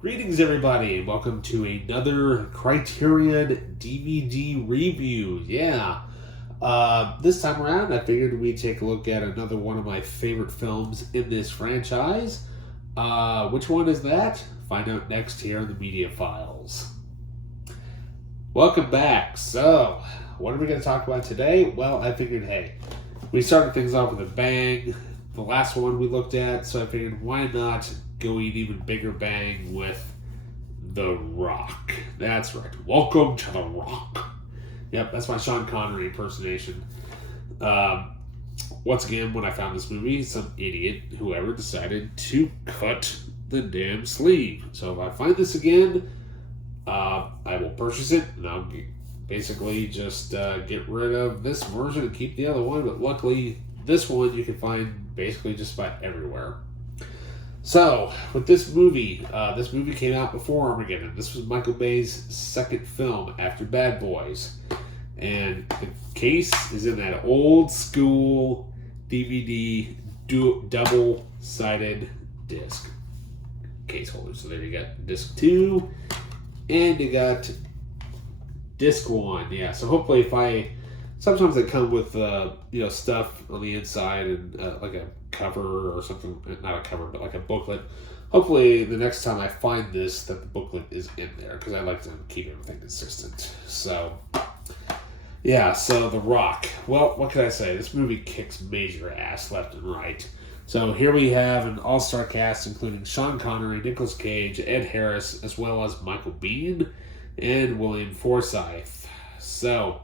Greetings, everybody. Welcome to another Criterion DVD review. This time around, I figured we'd take a look at another one of my favorite films in this franchise. Which one is that? Find out next here in the Media Files. Welcome back. So, what are we going to talk about today? Well, I figured, hey, we started things off with a bang. The last one we looked at, so I figured, why not go an even bigger bang with The Rock. That's right. Welcome to The Rock. Yep, that's my Sean Connery impersonation. Once again, when I found this movie, some idiot, whoever, decided to cut the damn sleeve. So if I find this again, I will purchase it, and I'll basically just get rid of this version and keep the other one. But luckily, this one you can find basically just about everywhere. So, with this movie came out before Armageddon. This was Michael Bay's second film after Bad Boys. And the case is in that old school DVD double-sided disc case holder. So there you got disc 2 and you got disc 1. Yeah, so hopefully sometimes they come with stuff on the inside and like a cover or something, not a cover, but like a booklet. Hopefully the next time I find this, that the booklet is in there, because I like to keep everything consistent. So, yeah, so The Rock. Well, what can I say? This movie kicks major ass left and right. So here we have an all-star cast including Sean Connery, Nicolas Cage, Ed Harris, as well as Michael Biehn and William Forsythe. So,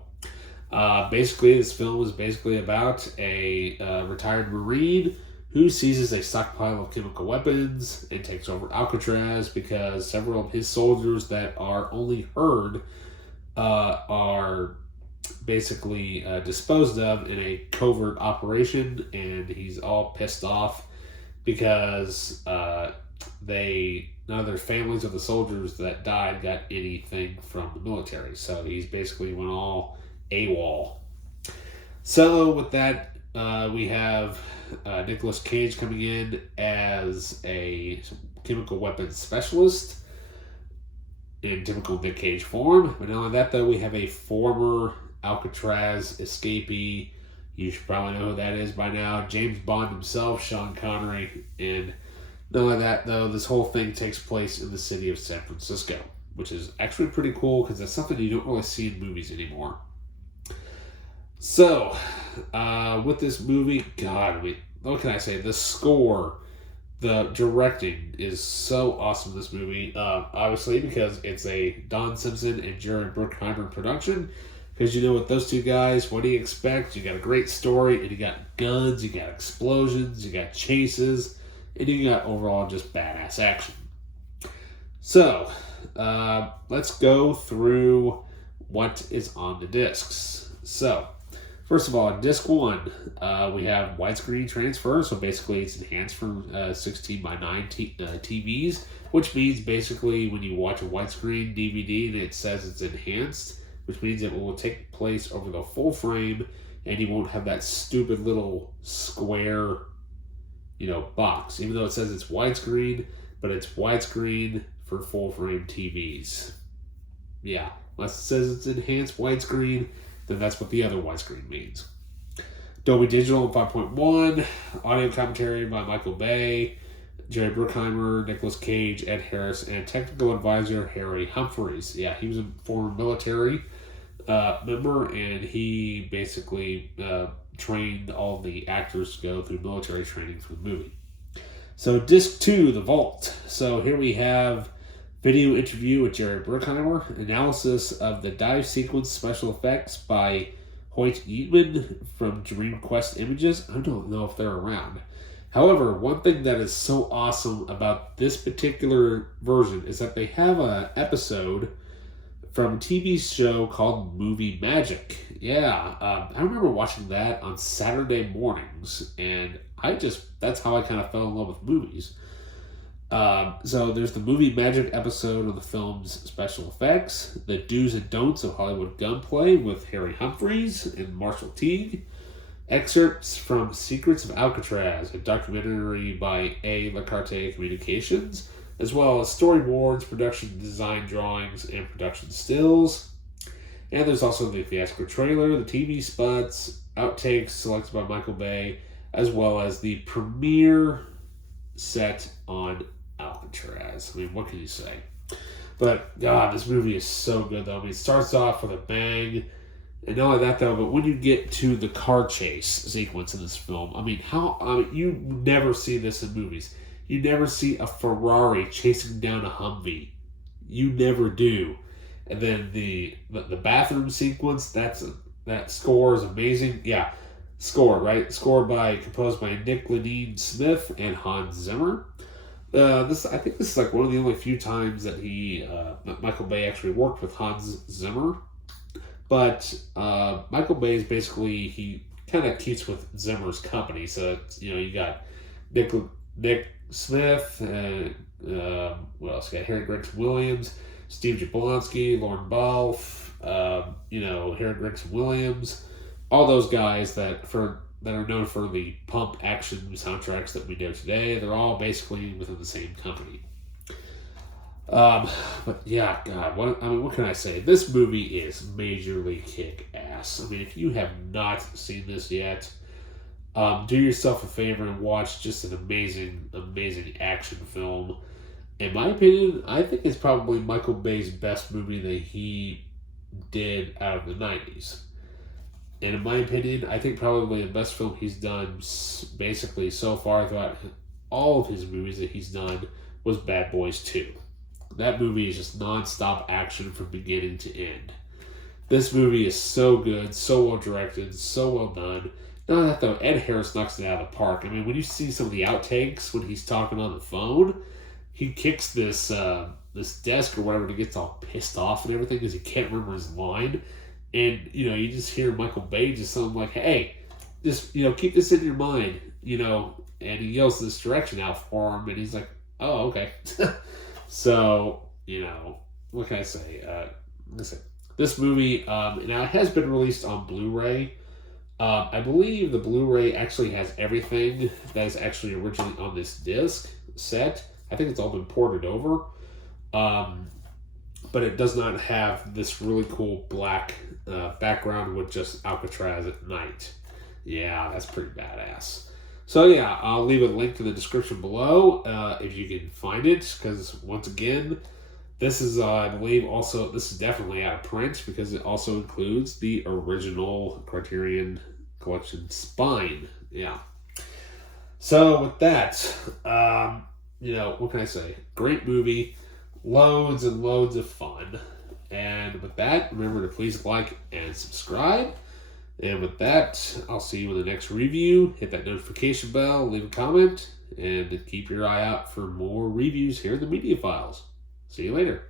basically, this film is basically about a retired Marine who seizes a stockpile of chemical weapons and takes over Alcatraz because several of his soldiers that are only heard are basically disposed of in a covert operation, and he's all pissed off because none of their families of the soldiers that died got anything from the military. So he's basically went all AWOL. So with that, we have Nicolas Cage coming in as a chemical weapons specialist in typical Nick Cage form. But not only that, though, we have a former Alcatraz escapee. You should probably know who that is by now. James Bond himself, Sean Connery. And not only that, though, this whole thing takes place in the city of San Francisco, which is actually pretty cool because that's something you don't really see in movies anymore. So, with this movie, God, I mean, what can I say? The score, the directing is so awesome in this movie. Obviously, because it's a Don Simpson and Jerry Bruckheimer production. Because with those two guys, what do you expect? You got a great story, and you got guns, you got explosions, you got chases, and you got overall just badass action. So, let's go through what is on the discs. So, first of all, on disc 1, we have widescreen transfer, so basically it's enhanced from 16:9 TVs, which means basically when you watch a widescreen DVD and it says it's enhanced, which means it will take place over the full frame and you won't have that stupid little square, box. Even though it says it's widescreen, but it's widescreen for full frame TVs. Yeah, unless it says it's enhanced widescreen, then that's what the other widescreen means. Dolby Digital 5.1, audio commentary by Michael Bay, Jerry Bruckheimer, Nicolas Cage, Ed Harris, and technical advisor Harry Humphreys. Yeah, he was a former military member, and he basically trained all the actors to go through military training for the movie. So, disc 2, The Vault. So, here we have video interview with Jerry Bruckheimer, analysis of the dive sequence special effects by Hoyt Yeatman from Dream Quest Images. I don't know if they're around. However, one thing that is so awesome about this particular version is that they have an episode from a TV show called Movie Magic. Yeah, I remember watching that on Saturday mornings, and that's how I kind of fell in love with movies. So there's the Movie Magic episode of the film's special effects, the do's and don'ts of Hollywood gunplay with Harry Humphreys and Marshall Teague, excerpts from Secrets of Alcatraz, a documentary by A. La Carte Communications, as well as storyboards, production design drawings, and production stills. And there's also the theatrical trailer, the TV spots, outtakes selected by Michael Bay, as well as the premiere set on Alcatraz. I mean, what can you say? But, God, this movie is so good, though. I mean, it starts off with a bang. And not only that, though, but when you get to the car chase sequence in this film, you never see this in movies. You never see a Ferrari chasing down a Humvee. You never do. And then the bathroom sequence, that score is amazing. Yeah, score, right? Composed by Nick Lenine Smith and Hans Zimmer. I think this is like one of the only few times that Michael Bay actually worked with Hans Zimmer. But Michael Bay is basically, he kind of keeps with Zimmer's company. So it's, you got Nick Smith, what else? You got Harry Gregson Williams, Steve Jablonsky, Lauren Balfe, Harry Gregson Williams, all those guys that are known for the pump action soundtracks that we know today. They're all basically within the same company. But yeah, God, what can I say? This movie is majorly kick ass. I mean, if you have not seen this yet, do yourself a favor and watch just an amazing, amazing action film. In my opinion, I think it's probably Michael Bay's best movie that he did out of the 90s. And in my opinion, I think probably the best film he's done basically so far throughout all of his movies that he's done was Bad Boys 2. That movie is just non-stop action from beginning to end. This movie is so good, so well directed, so well done. Not that though, Ed Harris knocks it out of the park. I mean, when you see some of the outtakes when he's talking on the phone, he kicks this desk or whatever and he gets all pissed off and everything because he can't remember his line. And, you just hear Michael Bay just something like, hey, just, keep this in your mind, and he yells this direction out for him and he's like, oh, okay. So, what can I say? Listen, this movie, now it has been released on Blu-ray. I believe the Blu-ray actually has everything that is actually originally on this disc set. I think it's all been ported over. But it does not have this really cool black background with just Alcatraz at night. Yeah, that's pretty badass. So yeah, I'll leave a link in the description below if you can find it, because once again, this is, I believe, also, this is definitely out of print because it also includes the original Criterion Collection spine. Yeah. So with that, what can I say? Great movie, loads and loads of fun. And with that, remember to please like and subscribe. And with that, I'll see you in the next review. Hit that notification bell, leave a comment, and keep your eye out for more reviews here in the Media Files. See you later.